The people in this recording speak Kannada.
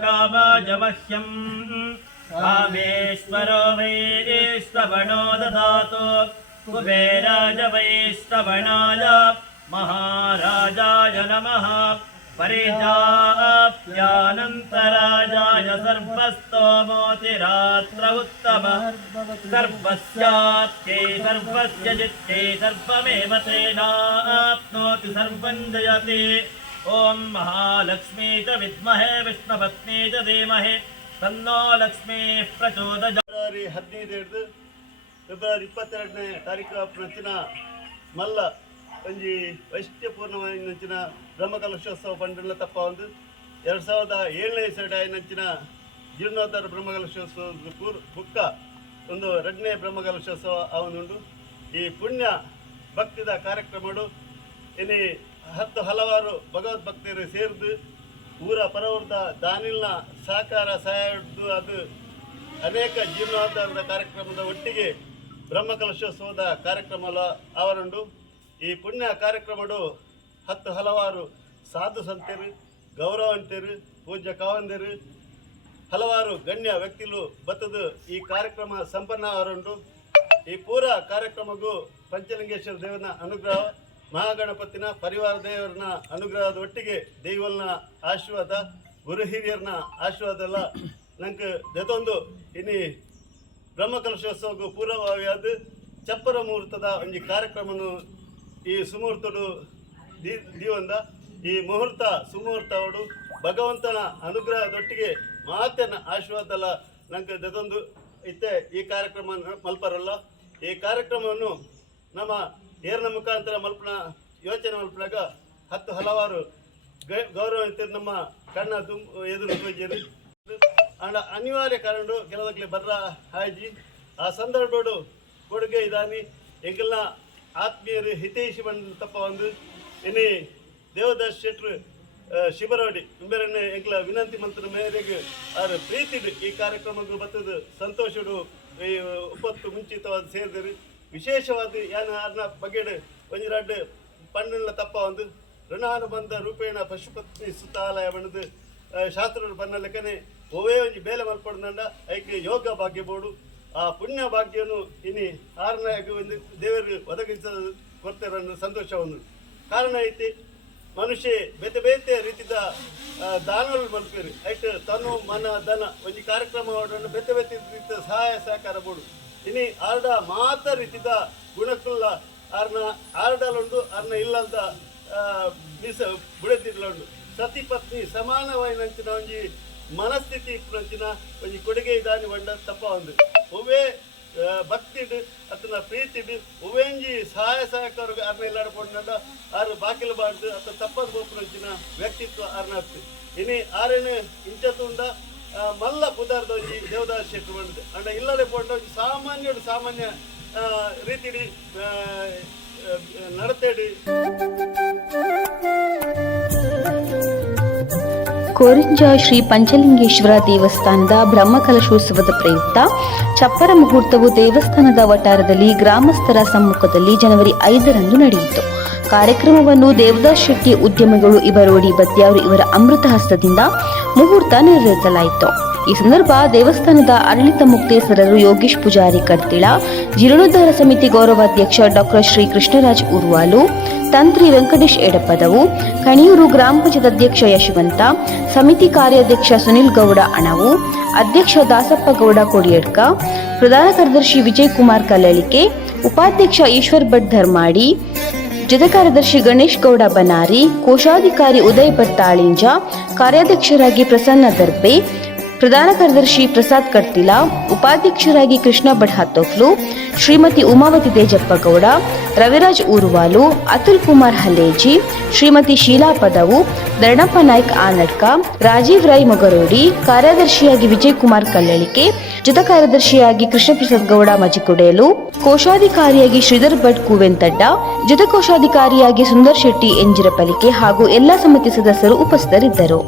कामकामाजमह्यम् कामेश्वरो वै स्तवनो ददातु कुबेराज वै स्तवनाय महाराजाय नमः परिजाप्यानन्तराजाय सर्वस्तोमोतिरात्र उत्तम सर्वस्याप्त्यै सर्वस्य जित्यै सर्वमेव तेनाप्नोति सर्वं जयति ओम महालक्ष्मी च विद्महे विष्णुपत्नी च धीमहि तन्नो लक्ष्मी प्रचोदयात्। ಫೆಬ್ರವರಿ 15 ಫೆಬ್ರವರಿ 22ನೇ ತಾರೀಕು ಅಪ್ಪನಂಚಿನ ಮಲ್ಲ ಒಂಜಿ ವೈಶಿಷ್ಟ್ಯಪೂರ್ಣವಾಯಿನಂಚಿನ ಬ್ರಹ್ಮಕಲಶೋತ್ಸವ ಪಂಡಲ ತಪ್ಪ ಒಂದು 2007ನೇ ಇಸಡಿ ಆಯಿನಂಚಿನ ಜೀರ್ಣೋದ್ಧಾರ ಬ್ರಹ್ಮಕಲಶೋತ್ಸವ ಬುಕ್ಕ ಒಂದು 2ನೇ ಬ್ರಹ್ಮಕಲಶೋತ್ಸವ ಅವನುಂಡು ಈ ಪುಣ್ಯ ಭಕ್ತಿದ ಕಾರ್ಯಕ್ರಮಗಳು ಇನಿ 10 ಹಲವಾರು ಭಗವದ್ಭಕ್ತರು ಸೇರಿದು ಊರ ಪರವರ್ದ ದಾನಿಲ್ನ ಸಹಕಾರ ಸಹಾಯ ಅದು ಅನೇಕ ಜೀರ್ಣೋದ್ಧಾರದ ಕಾರ್ಯಕ್ರಮದ ಒಟ್ಟಿಗೆ ಬ್ರಹ್ಮಕಲಶೋತ್ಸವದ ಕಾರ್ಯಕ್ರಮ ಅವರುಂಡು ಈ ಪುಣ್ಯ ಕಾರ್ಯಕ್ರಮಗಳು 10 ಹಲವಾರು ಸಾಧು ಸಂತರು ಗೌರವಂತರು ಪೂಜ್ಯ ಕಾವಂದರು ಹಲವಾರು ಗಣ್ಯ ವ್ಯಕ್ತಿಗಳು ಬತ್ತದು ಈ ಕಾರ್ಯಕ್ರಮ ಸಂಪನ್ನ ಅವರುಂಡು ಈ ಪೂರ ಕಾರ್ಯಕ್ರಮಕ್ಕೂ ಪಂಚಲಿಂಗೇಶ್ವರ ದೇವನ ಅನುಗ್ರಹ ಮಹಾಗಣಪತಿನ ಪರಿವಾರ ದೇವರನ್ನ ಅನುಗ್ರಹದ ಒಟ್ಟಿಗೆ ದೇವಲ್ನ ಆಶೀರ್ವಾದ ಗುರು ಹಿರಿಯರನ್ನ ಆಶೀರ್ವಾದ ಎಲ್ಲ ನಂಗೆ ದೊಂದು ಇನ್ನು ಬ್ರಹ್ಮಕಲಶೋತ್ಸವಕ್ಕೂ ಪೂರ್ವಭಾವಿಯಾದ ಚಪ್ಪರ ಮುಹೂರ್ತದ ಒಂದು ಕಾರ್ಯಕ್ರಮನು ಈ ಸುಮುಹೂರ್ತಡು ದೀವಂದ ಈ ಮುಹೂರ್ತ ಸುಮುಹೂರ್ತ ಅವಡು ಭಗವಂತನ ಅನುಗ್ರಹದೊಟ್ಟಿಗೆ ಮಾತನ ಆಶೀರ್ವಾದ ಎಲ್ಲ ನಂಗೆ ದೊಂದು ಇತ್ತೆ ಈ ಕಾರ್ಯಕ್ರಮ ಮಲ್ಪರಲ್ಲ ಈ ಕಾರ್ಯಕ್ರಮವನ್ನು ನಮ್ಮ ಏರ್ನ ಮುಖಾಂತರ ಮಲ್ಪನ ಯೋಚನೆ ಮಲ್ಪನಾಗ 10 ಹಲವಾರು ಗೌರವಂತರು ನಮ್ಮ ಕಣ್ಣ ಎದುರು ಹೋಗಿರಿ ಅಂಡ ಅನಿವಾರ್ಯ ಕಾರಣ ಕೆಲವಕ್ಕೆ ಬರ್ರ ಹಾಜಿ ಆ ಸಂದರ್ಭಡು ಕೊಡುಗೆ ಇದಾನಿ ಎಂಗೆಲ್ಲ ಆತ್ಮೀಯರು ಹಿತೈಷಿ ಬಂದ ತಪ್ಪ ಒಂದು ಇನ್ನು ದೇವದಾಸ್ ಶೆಟ್ರು ಶಿಬರೋಡಿ ಇಂಬೆರನ್ನೇ ಎಂಗ್ಲ ವಿನಂತಿ ಮಂತ್ರ ಮೇರೆಗೆ ಅವ್ರ ಪ್ರೀತಿಡು ಈ ಕಾರ್ಯಕ್ರಮಕ್ಕೆ ಬರ್ತದ ಸಂತೋಷಡು ಈ 20 ಮುಂಚಿತವಾದ ಸೇರಿದರು ವಿಶೇಷವಾದ ಏನು ಅರ್ನ ಬಗೆಡು ಒಂಜಿ ರಡ್ಡು ಪಂಡಲ ತಪ್ಪ ಒಂದು ಋಣಾನುಬಂಧ ರೂಪೇಣ ಪಶುಪತ್ನಿ ಸುತ್ತಾಲಯ ಬಣ್ಣದು ಶಾಸ್ತ್ರ ಬಣ್ಣ ಲೆಕ್ಕನೆ ಒವೇ ಒಂಜಿ ಬೇಲೆ ಮಲ್ಪಡ್ದಂಡ ಐಕೆ ಯೋಗ ಭಾಗ್ಯ ಬೋಡು ಆ ಪುಣ್ಯ ಭಾಗ್ಯನು ಇನಿ ಆರನಾಗ ಒಂದು ದೇವರು ಒದಗಿಸ ಕೊಡ್ತಾರೆ ಸಂತೋಷ ಒಂದು ಕಾರಣ ಐತಿ ಮನುಷ್ಯ ಬೇತೆ ಬೇತೆ ರೀತಿದ ದಾನಗಳು ಮಲ್ಪೇರಿ ಐಟ್ ತನು ಮನ ಧನ ಒಂದು ಕಾರ್ಯಕ್ರಮ ಬೇತೆ ಬೇತೆ ರೀತಿಯ ಸಹಾಯ ಸಹಕಾರ ಬೋಡು ಇನಿ ಆರ್ಡ ಮಾತ ರೀತಿದ ಗುಣಕ್ಕುಲ್ಲ ಆರ್ಡಲುಂಡು ಅರ್ನ ಇಲ್ಲದ ಮೀಸ ಬುಡದಿರ್ಲುಂಡು ಸತಿ ಪತ್ನಿ ಸಮಾನವಾಯಿನಂಚಿನ ಒಂಜಿ ಮನಸ್ಥಿತಿ ಇಪ್ಪುನಂಚಿನ ಒಂಜಿ ಕೊಡುಗೆ ಇದಾನಿ ಬಂಡ ತಪ್ಪ ಒಂದು ಒವ್ವೇ ಭಕ್ತಿಡು ಅತನ ಪ್ರೀತಿಡು ಒವ್ವೆಂಜಿ ಸಹಾಯ ಸಹಕಾರ ಅರ್ನ ಇಲ್ಲಾಡ್ಕೊಂಡ ಆರು ಬಾಕಿಲು ಬಾರ್ದು ಅತ ತಪ್ಪದ ಬೋಪುನಂಚಿನ ವ್ಯಕ್ತಿತ್ವ ಅರ್ನಾಗ್ತದೆ ಇನಿ ಆರೇನು ಇಂಚತುಂಡ ಮಲ್ಲ ಪುದಾರ್ದ ಒಂಜಿ ದೇವದಾಸ ಶೆಟ್ರು ಬಂದಿದೆ ಅಂಡ ಇಲ್ಲದೆ ಪೋಂಡ ಒಂಜಿ ಸಾಮಾನ್ಯ ರೀತಿಡಿ ನಡತೆಡಿ ಕೋರಿಂಜ ಶ್ರೀ ಪಂಚಲಿಂಗೇಶ್ವರ ದೇವಸ್ಥಾನದ ಬ್ರಹ್ಮಕಲಶೋತ್ಸವದ ಪ್ರಯುಕ್ತ ಚಪ್ಪರ ಮುಹೂರ್ತವು ದೇವಸ್ಥಾನದ ವಠಾರದಲ್ಲಿ ಗ್ರಾಮಸ್ಥರ ಸಮ್ಮುಖದಲ್ಲಿ ಜನವರಿ 5ರಂದು ನಡೆಯಿತು. ಕಾರ್ಯಕ್ರಮವನ್ನು ದೇವದಾಸ್ ಶೆಟ್ಟಿ ಉದ್ಯಮಿಗಳು ಇವರೋಡಿ ಬದ್ಯಾವರು ಇವರ ಅಮೃತ ಹಸ್ತದಿಂದ ಮುಹೂರ್ತ ನೆರವೇರಿಸಲಾಯಿತು. ಈ ಸಂದರ್ಭ ದೇವಸ್ಥಾನದ ಆಡಳಿತ ಮುಕ್ತೇಸರರು ಯೋಗೇಶ್ ಪೂಜಾರಿ ಕಡ್ತಿಳ, ಜೀರ್ಣೋದ್ಧಾರ ಸಮಿತಿ ಗೌರವಾಧ್ಯಕ್ಷ ಡಾಕ್ಟರ್ ಶ್ರೀ ಕೃಷ್ಣರಾಜ್ ಉರ್ವಾಲು, ತಂತ್ರಿ ವೆಂಕಟೇಶ್ ಎಡಪದವು, ಕಣಿಯೂರು ಗ್ರಾಮ ಪಂಚಾಯತ್ ಅಧ್ಯಕ್ಷ ಯಶವಂತ, ಸಮಿತಿ ಕಾರ್ಯಾಧ್ಯಕ್ಷ ಸುನಿಲ್ ಗೌಡ ಅಣವು, ಅಧ್ಯಕ್ಷ ದಾಸಪ್ಪ ಗೌಡ ಕೊಡಿಯಡ್ಕ, ಪ್ರಧಾನ ಕಾರ್ಯದರ್ಶಿ ವಿಜಯ್ ಕುಮಾರ್ ಕಲ್ಲಳಿಕೆ, ಉಪಾಧ್ಯಕ್ಷ ಈಶ್ವರ್ ಭಟ್ ಧರ್ಮಾಡಿ, ಜೊತೆ ಕಾರ್ಯದರ್ಶಿ ಗಣೇಶ್ ಗೌಡ ಬನಾರಿ, ಕೋಶಾಧಿಕಾರಿ ಉದಯ್ ಭಟ್ ತಾಳಿಂಜ, ಕಾರ್ಯಾಧ್ಯಕ್ಷರಾಗಿ ಪ್ರಸನ್ನ ದರ್ಬೆ, ಪ್ರಧಾನ ಕಾರ್ಯದರ್ಶಿ ಪ್ರಸಾದ್ ಕಡ್ತಿಲ, ಉಪಾಧ್ಯಕ್ಷರಾಗಿ ಕೃಷ್ಣ ಭಟ್ ಹತ್ತೋಕ್ಲು, ಶ್ರೀಮತಿ ಉಮಾವತಿ ತೇಜಪ್ಪ ಗೌಡ, ರವಿರಾಜ್ ಊರ್ವಾಲು, ಅತುಲ್ ಕುಮಾರ್ ಹಲೇಜಿ, ಶ್ರೀಮತಿ ಶೀಲಾ ಪದವು, ಧರ್ಣಪ್ಪ ನಾಯ್ಕ್ ಆನಡ್ಕ, ರಾಜೀವ್ ರೈ ಮೊಗರೋಡಿ, ಕಾರ್ಯದರ್ಶಿಯಾಗಿ ವಿಜಯ್ ಕುಮಾರ್ ಕಲ್ಲಳಿಕೆ, ಜೊತೆ ಕಾರ್ಯದರ್ಶಿಯಾಗಿ ಕೃಷ್ಣ ಪ್ರಸಾದ್ ಗೌಡ ಮಜಿಕುಡೇಲು, ಕೋಶಾಧಿಕಾರಿಯಾಗಿ ಶ್ರೀಧರ್ ಭಟ್ ಕೂವೆಂತಡ್ಡ, ಜೊತೆ ಕೋಶಾಧಿಕಾರಿಯಾಗಿ ಸುಂದರ್ ಶೆಟ್ಟಿ ಎಂಜಿರಪಲಿಕೆ ಹಾಗೂ ಎಲ್ಲಾ ಸಮಿತಿ ಸದಸ್ಯರು ಉಪಸ್ಥಿತರಿದ್ದರು.